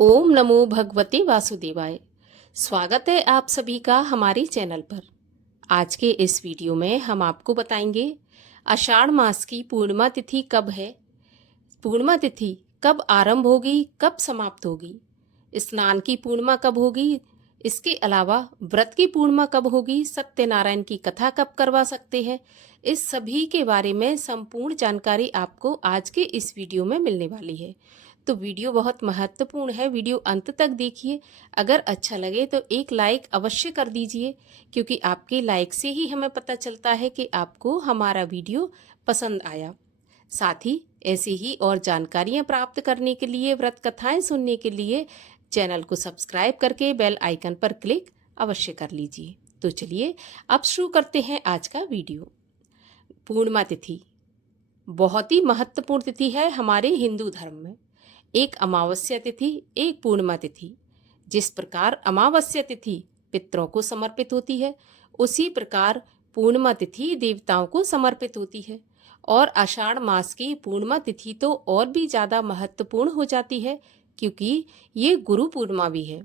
ओम नमो भगवते वासुदेवाय। स्वागत है आप सभी का हमारे चैनल पर। आज के इस वीडियो में हम आपको बताएंगे आषाढ़ मास की पूर्णिमा तिथि कब है, पूर्णिमा तिथि कब आरंभ होगी, कब समाप्त होगी, स्नान की पूर्णिमा कब होगी, इसके अलावा व्रत की पूर्णिमा कब होगी, सत्यनारायण की कथा कब करवा सकते हैं। इस सभी के बारे में संपूर्ण जानकारी आपको आज के इस वीडियो में मिलने वाली है। तो वीडियो बहुत महत्वपूर्ण है, वीडियो अंत तक देखिए। अगर अच्छा लगे तो एक लाइक अवश्य कर दीजिए, क्योंकि आपके लाइक से ही हमें पता चलता है कि आपको हमारा वीडियो पसंद आया। साथ ही ऐसी ही और जानकारियां प्राप्त करने के लिए, व्रत कथाएं सुनने के लिए चैनल को सब्सक्राइब करके बेल आइकन पर क्लिक अवश्य कर लीजिए। तो चलिए अब शुरू करते हैं आज का वीडियो। पूर्णिमा तिथि बहुत ही महत्वपूर्ण तिथि है हमारे हिंदू धर्म में। एक अमावस्या तिथि, एक पूर्णिमा तिथि। जिस प्रकार अमावस्या तिथि पितरों को समर्पित होती है, उसी प्रकार पूर्णिमा तिथि देवताओं को समर्पित होती है। और आषाढ़ मास की पूर्णिमा तिथि तो और भी ज्यादा महत्वपूर्ण हो जाती है, क्योंकि ये गुरु पूर्णिमा भी है,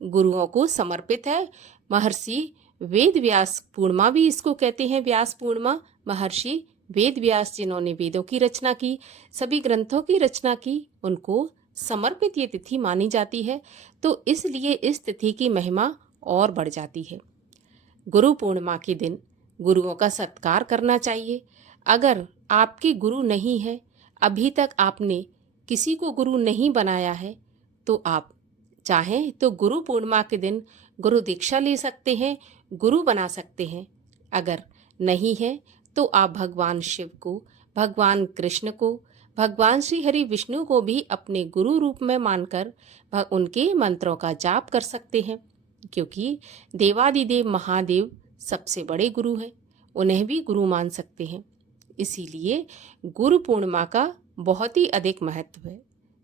गुरुओं को समर्पित है। महर्षि वेद व्यास पूर्णिमा भी इसको कहते हैं, व्यास पूर्णिमा। महर्षि वेद व्यास जिन्होंने वेदों की रचना की, सभी ग्रंथों की रचना की, उनको समर्पित ये तिथि मानी जाती है। तो इसलिए इस तिथि की महिमा और बढ़ जाती है। गुरु पूर्णिमा के दिन गुरुओं का सत्कार करना चाहिए। अगर आपके गुरु नहीं है, अभी तक आपने किसी को गुरु नहीं बनाया है, तो आप चाहें तो गुरु पूर्णिमा के दिन गुरु दीक्षा ले सकते हैं, गुरु बना सकते हैं। अगर नहीं है तो आप भगवान शिव को, भगवान कृष्ण को, भगवान श्री हरि विष्णु को भी अपने गुरु रूप में मानकर उनके मंत्रों का जाप कर सकते हैं, क्योंकि देवादिदेव महादेव सबसे बड़े गुरु हैं, उन्हें भी गुरु मान सकते हैं। इसीलिए गुरु पूर्णिमा का बहुत ही अधिक महत्व है।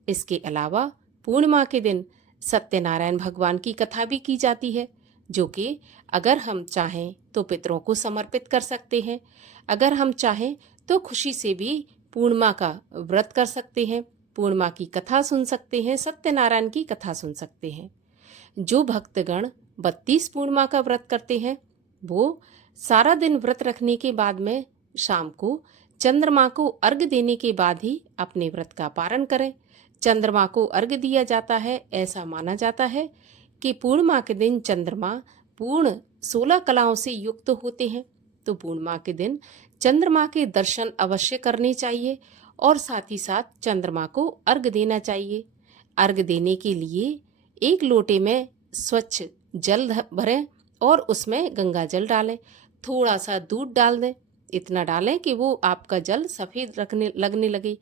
इसके अलावा पूर्णिमा के दिन सत्यनारायण भगवान की कथा भी की जाती है, जो कि अगर हम चाहें तो पितरों को समर्पित कर सकते हैं। अगर हम चाहें तो खुशी से भी पूर्णिमा का व्रत कर सकते हैं, पूर्णिमा की कथा सुन सकते हैं, सत्यनारायण की कथा सुन सकते हैं। जो भक्तगण 32 पूर्णिमा का व्रत करते हैं, वो सारा दिन व्रत रखने के बाद में शाम को चंद्रमा को अर्घ्य देने के बाद ही अपने व्रत का पारण करें। चंद्रमा को अर्घ्य दिया जाता है, ऐसा माना जाता है कि पूर्णिमा के दिन चंद्रमा पूर्ण 16 कलाओं से युक्त होते हैं। तो पूर्णिमा के दिन चंद्रमा के दर्शन अवश्य करने चाहिए और साथ ही साथ चंद्रमा को अर्घ्य देना चाहिए। अर्घ्य देने के लिए एक लोटे में स्वच्छ जल भरें और उसमें गंगा जल डालें, थोड़ा सा दूध डाल दें, इतना डालें कि वो आपका जल सफ़ेद लगने लगे,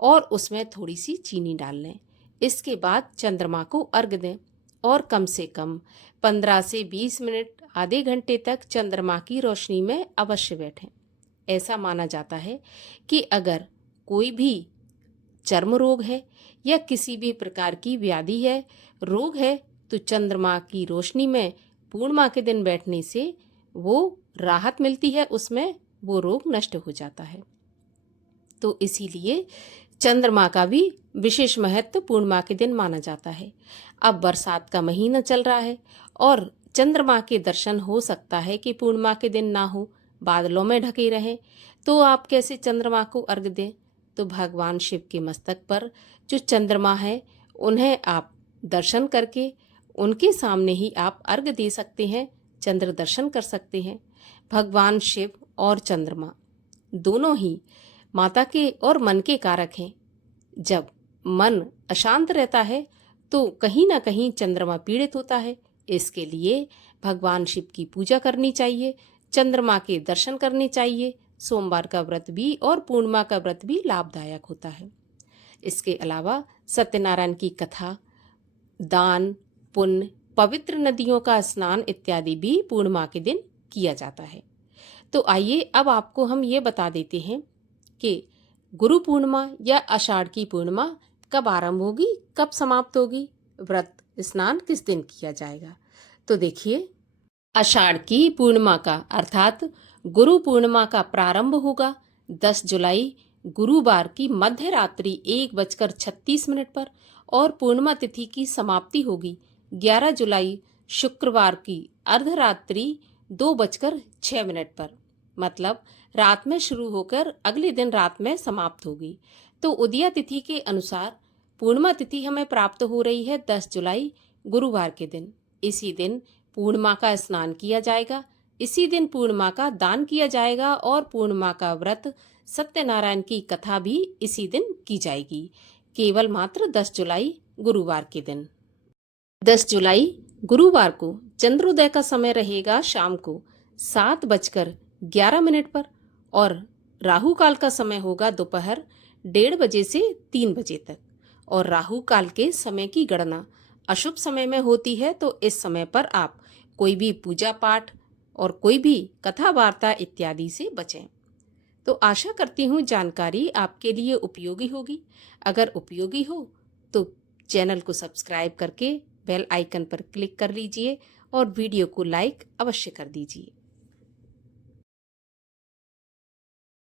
और उसमें थोड़ी सी चीनी डाल लें। इसके बाद चंद्रमा को अर्घ्य दें और कम से कम 15 से 20 मिनट, आधे घंटे तक चंद्रमा की रोशनी में अवश्य बैठें। ऐसा माना जाता है कि अगर कोई भी चर्म रोग है या किसी भी प्रकार की व्याधि है, रोग है, तो चंद्रमा की रोशनी में पूर्णिमा के दिन बैठने से वो राहत मिलती है, उसमें वो रोग नष्ट हो जाता है। तो इसीलिए चंद्रमा का भी विशेष महत्व पूर्णिमा के दिन माना जाता है। अब बरसात का महीना चल रहा है और चंद्रमा के दर्शन हो सकता है कि पूर्णिमा के दिन ना हो, बादलों में ढके रहें, तो आप कैसे चंद्रमा को अर्घ्य दें? तो भगवान शिव के मस्तक पर जो चंद्रमा है, उन्हें आप दर्शन करके उनके सामने ही आप अर्घ्य दे सकते हैं, चंद्र दर्शन कर सकते हैं। भगवान शिव और चंद्रमा दोनों ही माता के और मन के कारक हैं। जब मन अशांत रहता है तो कहीं ना कहीं चंद्रमा पीड़ित होता है। इसके लिए भगवान शिव की पूजा करनी चाहिए, चंद्रमा के दर्शन करने चाहिए। सोमवार का व्रत भी और पूर्णिमा का व्रत भी लाभदायक होता है। इसके अलावा सत्यनारायण की कथा, दान, पुण्य, पवित्र नदियों का स्नान इत्यादि भी पूर्णिमा के दिन किया जाता है। तो आइए अब आपको हम ये बता देते हैं कि गुरु पूर्णिमा या आषाढ़ की पूर्णिमा कब आरंभ होगी, कब समाप्त होगी, व्रत स्नान किस दिन किया जाएगा। तो देखिए, आषाढ़ की पूर्णिमा का अर्थात गुरु पूर्णिमा का प्रारंभ होगा 10 जुलाई गुरुवार की मध्य रात्रि 1:36 पर और पूर्णिमा तिथि की समाप्ति होगी 11 जुलाई शुक्रवार की अर्धरात्रि 2:06 पर। मतलब रात में शुरू होकर अगले दिन रात में समाप्त होगी। तो उदया तिथि के अनुसार पूर्णिमा तिथि हमें प्राप्त हो रही है 10 जुलाई गुरुवार के दिन। इसी दिन पूर्णिमा का स्नान किया जाएगा, इसी दिन पूर्णिमा का दान किया जाएगा और पूर्णिमा का व्रत सत्यनारायण की कथा भी इसी दिन की जाएगी, केवल मात्र 10 जुलाई गुरुवार के दिन। 10 जुलाई गुरुवार को चंद्रोदय का समय रहेगा शाम को 7:11 पर और राहु काल का समय होगा दोपहर 1:30 बजे से 3 बजे तक। और राहु काल के समय की गणना अशुभ समय में होती है, तो इस समय पर आप कोई भी पूजा पाठ और कोई भी कथा वार्ता इत्यादि से बचें। तो आशा करती हूँ जानकारी आपके लिए उपयोगी होगी। अगर उपयोगी हो तो चैनल को सब्सक्राइब करके बेल आइकन पर क्लिक कर लीजिए और वीडियो को लाइक अवश्य कर दीजिए।